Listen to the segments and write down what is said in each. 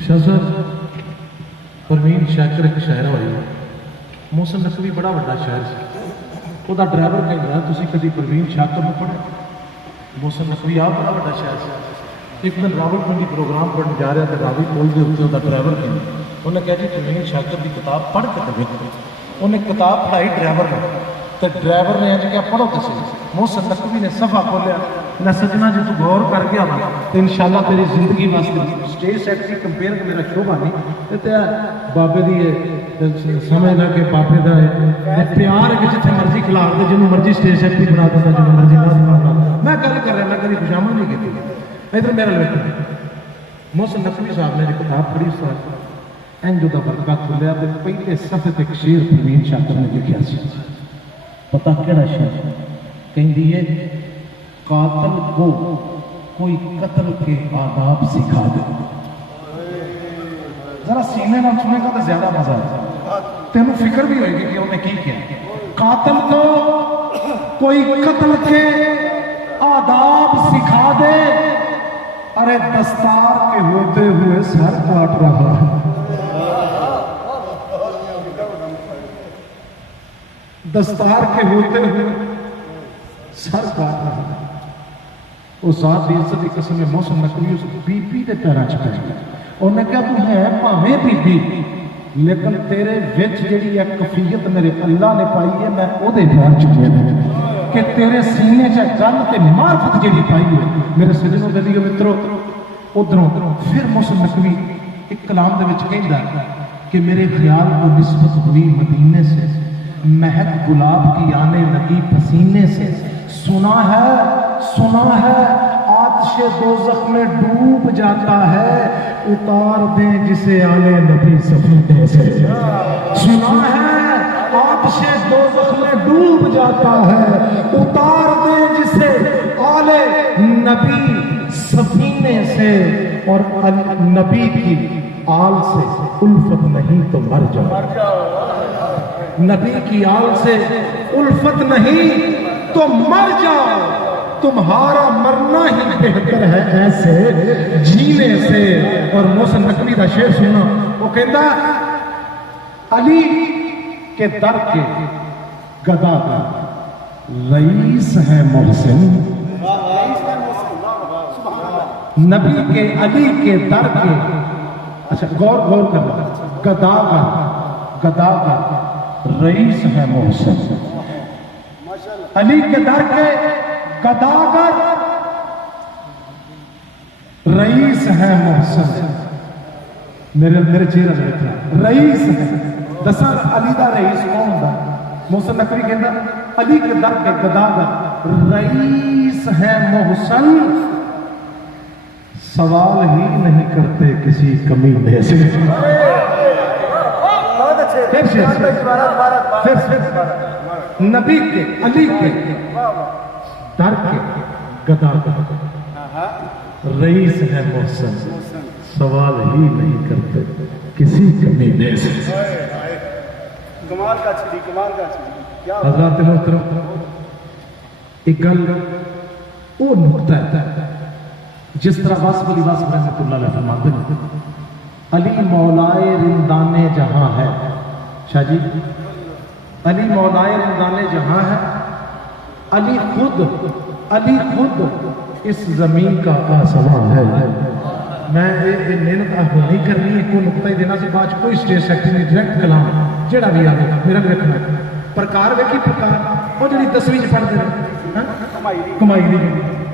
शाह साहब परवीन शैकर एक शहर होई मोहसिन नकवी बड़ा वड्डा शहर से ਉਹਦਾ ਡਰਾਈਵਰ ਕਹਿੰਦਾ ਤੁਸੀਂ ਕਦੀ ਪ੍ਰਵੀਨ ਸ਼ਾਕਰ ਨੂੰ ਪੜ੍ਹੇ मोहसिन नकवी आप बड़ा वड्डा शहर से एक दिन रावलपिंडी प्रोग्राम पढ़ने जा रहा तो रावी पुल के उत्ते ਉਹਦਾ ਡਰਾਈਵਰ ਕਹਿੰਦਾ ਉਹਨੇ ਕਿਹਾ ਜੀ ਪ੍ਰਵੀਨ ਸ਼ਾਕਰ ਦੀ ਕਿਤਾਬ ਪੜ੍ਹ ਕੇ ਦੇਖੋ ਉਹਨੇ ਕਿਤਾਬ ਪੜ੍ਹਾਈ ਡਰਾਈਵਰ ਨੇ तो ड्राइवर ने इंज क्या पढ़ो तो सही मोहसिन नकवी ने सफा खोलिया मैं सजना जी तू गौर कर गया वा तो इंशाल्लाह तेरी जिंदगी वास्ते स्टेज सेट की कंपेयर मेरा शोभा नहीं तो बाबे की समझना कि बाबे का प्यार है कि जिथे मर्जी खिलाफ दे जिन्होंने मर्जी स्टेज सेट भी बना देता जिन्होंने मर्जी ना बना मैं गल कर रहा मैं कभी खुशामद नहीं की इधर मेरा लेकर मोहसिन नकवी साहब ने किताब पढ़ी उस इंज का बरकत खुलिया तो पहले सफे ते एक शेर परवीन शाकर ने लिखा सी पता केड़ा शेर कहती है कातल को कोई कत्ल के आदाब सिखा दे जरा सीने नाल सुनेगा तो ज्यादा मजा है तेन फिक्र भी होगी कि उन्हें की किया कातल को कोई कत्ल के आदाब सिखा दे अरे दस्तार के होते हुए सर काट रहा है दस्तार के होते हुए सर काट रहा है वो साथ दी इज्जत की कसम में मोहसिन नकवी उस बीबी के पैरों च पै गया उन्हें कहा तू है भावें बीबी लेकिन तेरे विच जिहड़ी एक कफीयत मेरे अल्लाह ने पाई है मैं ओदे प्यार च पिया कि तेरे सीने च गल ते मार्फत जिहड़ी पाई है मेरे सजनों दलियो मित्रों उधरों फिर मोहसिन नकवी एक कलाम दे विच कहंदा कि मेरे ख्याल को निस्बत हुई मदीने से महक गुलाब की आने लगी पसीने से सुना है आतिशे दोज़ख में डूब जाता है उतार दें जिसे आले नबी सफीने से सुना है आतिशे दोज़ख में डूब जाता है उतार दें जिसे आले नबी सफीने से और नबी की आल से उल्फत नहीं तो मर जाओ नबी की आल से उल्फत नहीं तो मर जाओ तुम्हारा मरना ही बेहतर है ऐसे जीने से और मोहसिन नकवी का शेर सुना वो कहता अली के दर के गदागर रईस है मोहसिन नबी के अली के दर के अच्छा गौर करना गदागर रईस है मोहसिन अली के दर के गदागर रईस है मोहसिन मेरे चेहरे से देखना रईस है दसा अली का रईस कौन होता मोहसिन नकवी कहता अली के दर के गदागर रईस है मोहसिन सवाल ही नहीं करते किसी कमीने से फिर नबी के अली के दर के गदागर रईस है मोहसिन सवाल ही नहीं करते किसी कमीने से कमाल का क्या हज़रात मोहतरम एक गल वो नुक्ता है जिस तरह वासफ अली वासफ रहमतुल्लाह अलैह फरमाते हैं अली मौलाए रिंदाने जहां है शाह जी अली मौलाए रिंदाने जहां है अली खुद इस जमीन का आसमां है मैं ये मेहनत नहीं करनी है कोई नुकता ही देना से बाद कोई स्टेज सेक्टर नहीं डायरेक्ट कलाम जेड़ा भी आएगा मेरा भी रखना प्रकार वेखी प्रकार वो जी 10वीं च पढ़ते हैं कमाई दी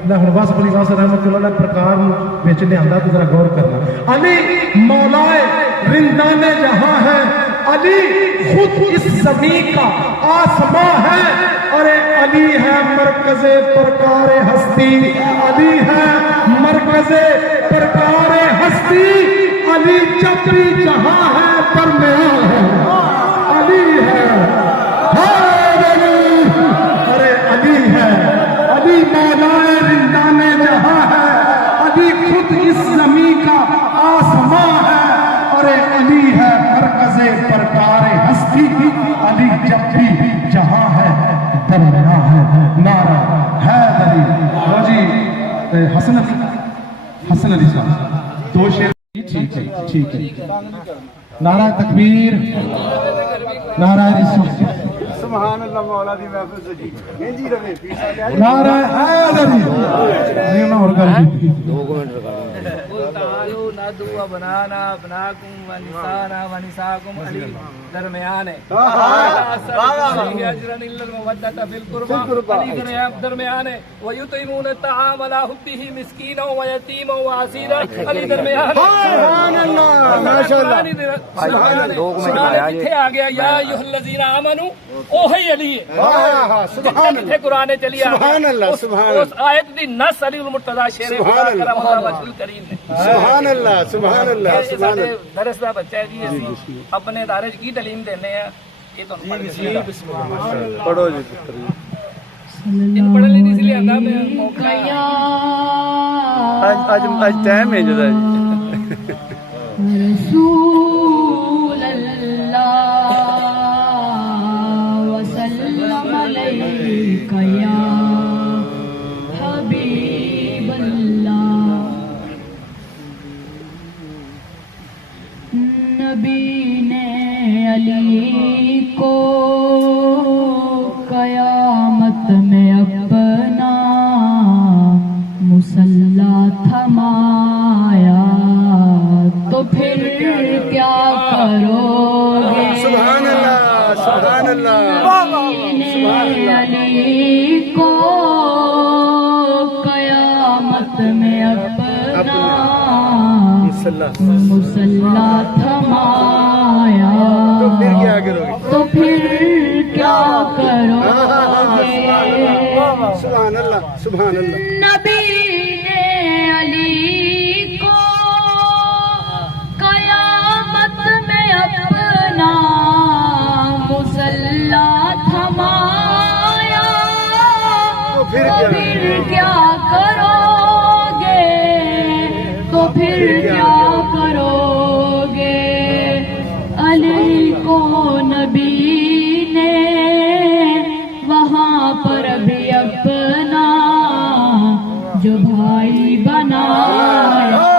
मैं हूँ वासफ अली वासफ रहमतुल्लाह प्रकार विच लिया तो जरा गौर करना अली मौलाए रिंदाने जहां है अली खुद इस जमीन का आसमां है अरे अली है मरकज़े प्रकार हस्ती अली है मरकज़े प्रकार हस्ती अली जब भी जहां है दरमियान है अली है अरे अली है अली मौलाए रिंदाने जहां है अली खुद इस जमीन का आसमां है अरे अली है मरकज़े प्रकार हस्ती अली जब भी जहां है दरमिया है नारा है अली जी हसन अली साहब दो शेर ٹھیک ہے ٹھیک ہے تنگ نہیں کرنا نعرہ تکبیر نعرہ رسالت سبحان اللہ مولا دی محفل سجی انجی رہے پیسہ لے نعرہ حیدری نہیں نہ اور گل کی قل تعالوا ندعو ابنانا ابناکم ونسانا ونساکم علی درمیان ہے اجرا الا المودۃ فی القربى علی درمیان ہے ویطعمون الطعام علی حبہ مسکینا ویتیما واسیرا علی درمیان ہے سبحان اللہ ماشاءاللہ سبحان کتھے آ گیا یا ایھا الذین آمنوا اوہی علی ہے سبحان کتھے قرآن چلی آ سبحان اللہ سبحان اس آیت دی نص علی المرتضی شیر سبحان کرم اللہ وجہ الکریم نے سبحان اللہ سبحان اللہ سبحان سارے درس دا بچہ ہے جی اسی اپنے دارے کی تعلیم دینے ہیں یہ تو اللہ پڑھو جی ان پڑھ لینی اس لیے آتا میں موقع آج ٹائم ہے جدا رسول اللہ وسلم علیک یا حبیب اللہ نبی نے علی کو قیامت میں اپنا مسلح تھمایا تو پھر کیا کرو گے سبحان اللہ سبحان اللہ علی کو قیامت میں اپنا مسلح تھمایا تو پھر کیا کرو گے سبحان اللہ سبحان اللہ نبی نے علی کو قیامت میں اپنا مسلح تھمایا تو پھر کیا کرو گے تو پھر کیا کرو گے علی کو نبی نے وہاں پر بھی اپنا جو بھائی بنایا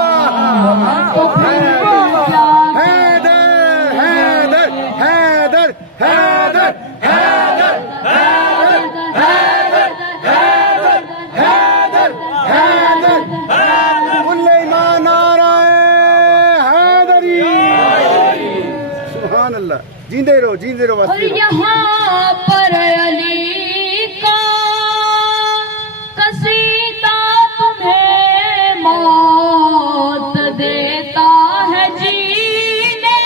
تو پھر کیا حیدر حیدر حیدر حیدر حیدر کل ایمان نعرہ حیدری سبحان اللہ جیندے رہو اور یہاں پر علی کا قصیدہ تمہیں موت دیتا ہے جینے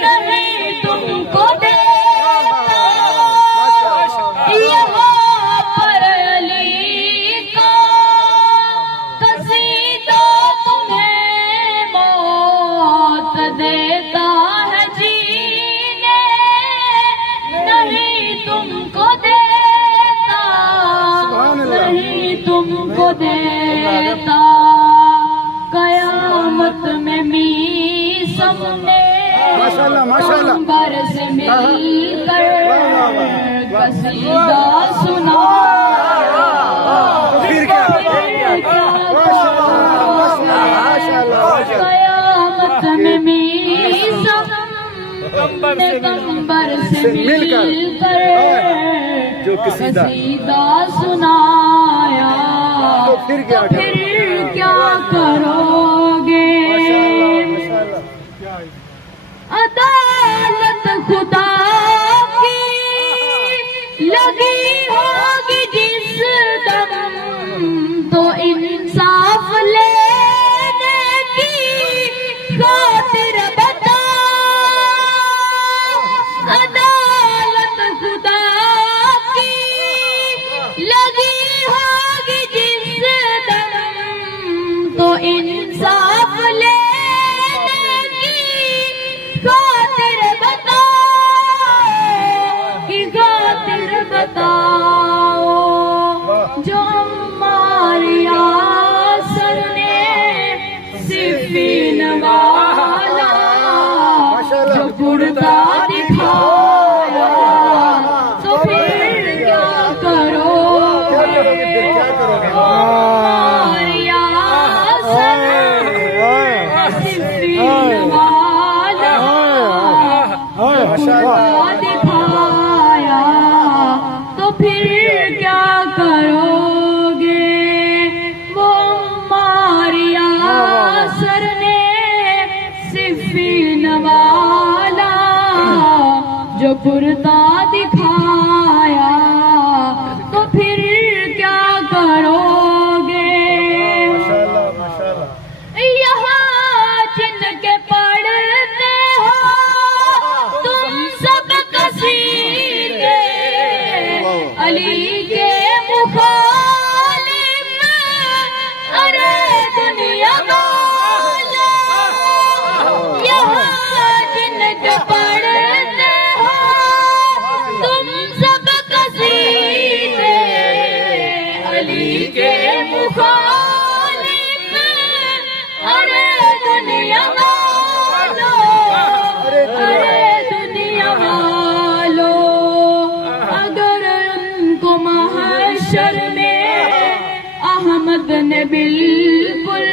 نہیں تم کو دیتا یہاں پر علی کا قصیدہ تمہیں موت دیتا ہے جینے نہیں تم کو دیتا نہیں تم کو دیتا قیامت میں میسم نے ماشاءاللہ پیغمبر سے مل کر قصیدہ سنا پھر کیا قیامت میں میسم پیغمبر سے مل کر جو قصیدہ سنایا تو پھر کیا کرو گے عدالت خدا کی لگی ہوگی جس دم تو انصاف لینے کی خاطر بتا عدالت خدا کی لگی ہوگی جس دم تو انصاف لینے کی خاطر بتاؤ جو ہماری آسر نے صفین والا جو کڑتا دکھایا تو پھر کیا کرو گے ہماری آسر پردہ دکھایا تو پھر کیا کرو گے؟ یہاں جن کے پڑھتے ہو تم سب قصیدے، علی کے مخالف ارے دنیا والو، یہاں جن کے پڑھتے ہو تم سب قصیدے، علی کے مخالف ارے دنیا والو، ارے دنیا والو، اگر ان کو محشر میں احمد نے بالکل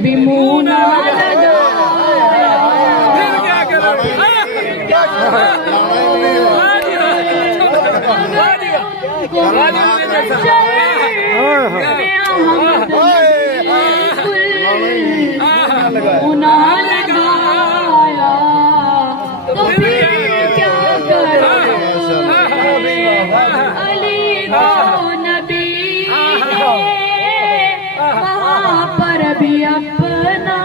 بھی منہ نہ لگایا، پھر کیا کرو؟ لگایا تو پھر کیا کرو؟ علی کو نبی نے وہاں پر بھی اپنا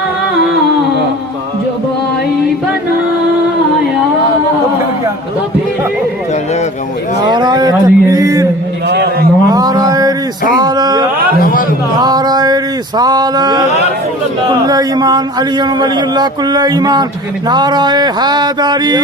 جو بھائی بنایا تو پھر نعرہ تکبیر، نعرہ رسالت، نعرہ رسالت، کل ایمان علی ولی اللہ، کل ایمان، نعرہ حیدری۔